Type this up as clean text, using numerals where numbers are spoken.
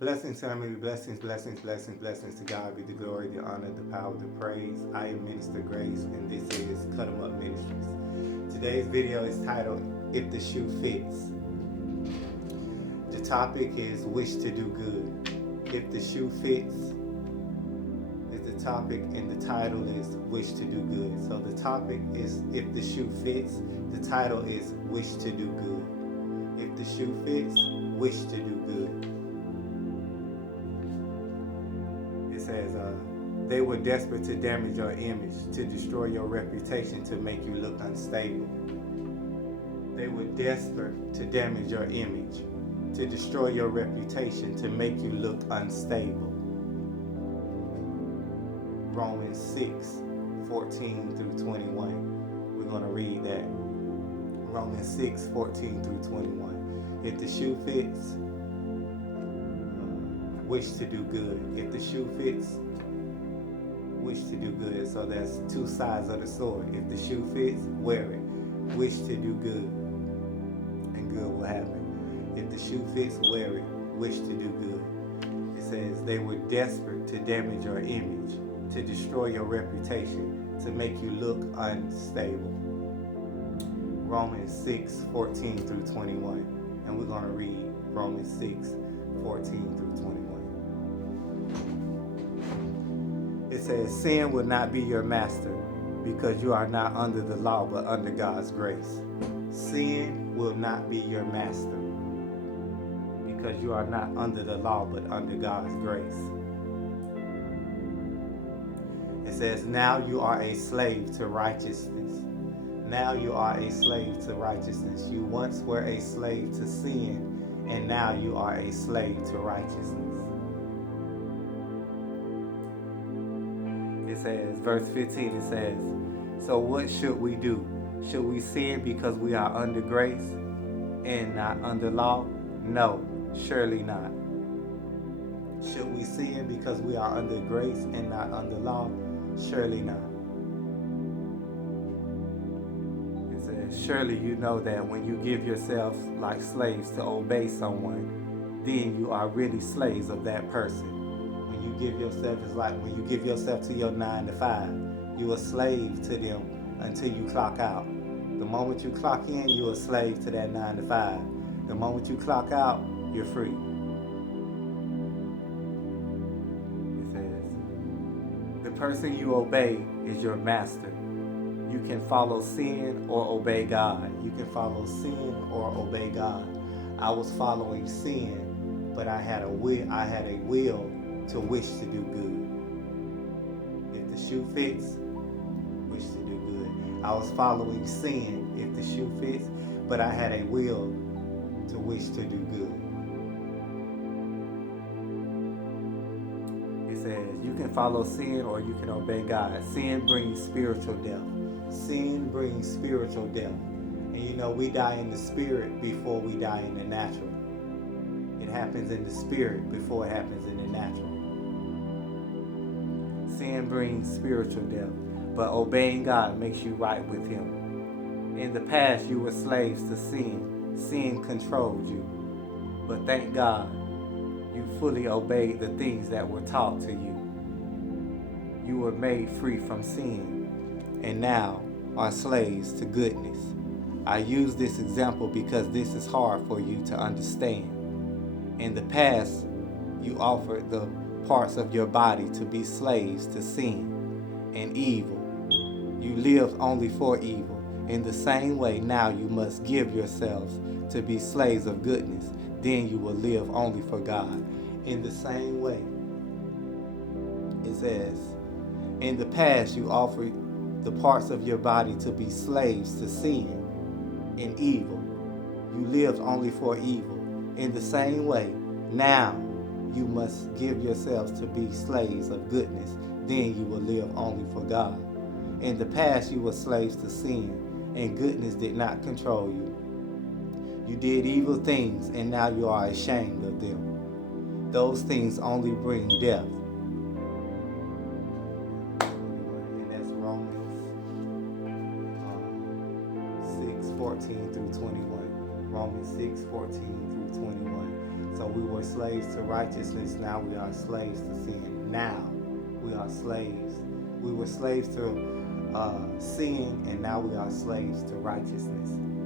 Blessings, family, blessings, blessings, blessings, blessings. To God be the glory, the honor, the power, the praise. I am Minister Grace, and this is Cut 'em Up Ministries. Today's video is titled, If the Shoe Fits. The topic is Wish to Do Good. If the Shoe Fits is the topic, and the title is Wish to Do Good. So the topic is If the Shoe Fits. The title is Wish to Do Good. If the shoe fits, wish to do good. It says, they were desperate to damage your image, to destroy your reputation, to make you look unstable. They were desperate to damage your image, to destroy your reputation, to make you look unstable. Romans 6:14 through 21. We're going to read that. Romans 6:14 through 21. If the shoe fits, wish to do good. If the shoe fits, wish to do good. So that's two sides of the sword. If the shoe fits, wear it. Wish to do good, and good will happen. If the shoe fits, wear it. Wish to do good. It says they were desperate to damage your image, to destroy your reputation, to make you look unstable. Romans 6:14 through 21. And we're going to read Romans 6:14 through 21. It says, sin will not be your master, because you are not under the law but under God's grace. Sin will not be your master, because you are not under the law but under God's grace. It says, now you are a slave to righteousness. Now you are a slave to righteousness. You once were a slave to sin, and now you are a slave to righteousness. It says, verse 15, it says, so what should we do? Should we sin because we are under grace and not under law? No, surely not. Should we sin because we are under grace and not under law? Surely not. Surely you know that when you give yourselves like slaves to obey someone, then you are really slaves of that person. When you give yourself, it's like when you give yourself to your 9 to 5, you're a slave to them until you clock out. The moment you clock in, you're a slave to that 9 to 5. The moment you clock out, you're free. It says, the person you obey is your master. You can follow sin or obey God. You can follow sin or obey God. I was following sin, but I had a will to wish to do good. If the shoe fits, wish to do good. I was following sin, if the shoe fits, but I had a will to wish to do good. It says you can follow sin or you can obey God. Sin brings spiritual death. Sin brings spiritual death. And you know, we die in the spirit before we die in the natural. It happens in the spirit before it happens in the natural. Sin brings spiritual death, but obeying God makes you right with Him. In the past, you were slaves to sin. Sin controlled you. But thank God, you fully obeyed the things that were taught to you. You were made free from sin, and now are slaves to goodness. I use this example because this is hard for you to understand. In the past, you offered the parts of your body to be slaves to sin and evil. You lived only for evil. In the same way, now you must give yourselves to be slaves of goodness. Then you will live only for God. In the same way, it says, in the past, you offered the parts of your body to be slaves to sin and evil. You lived only for evil. In the same way, now you must give yourselves to be slaves of goodness. Then you will live only for God. In the past, you were slaves to sin, and goodness did not control you. You did evil things, and now you are ashamed of them. Those things only bring death. Romans 6:14 through 21. Romans 6:14 through 21. So we were slaves to righteousness, now we are slaves to sin. Now we are slaves. We were slaves to sin, and now we are slaves to righteousness.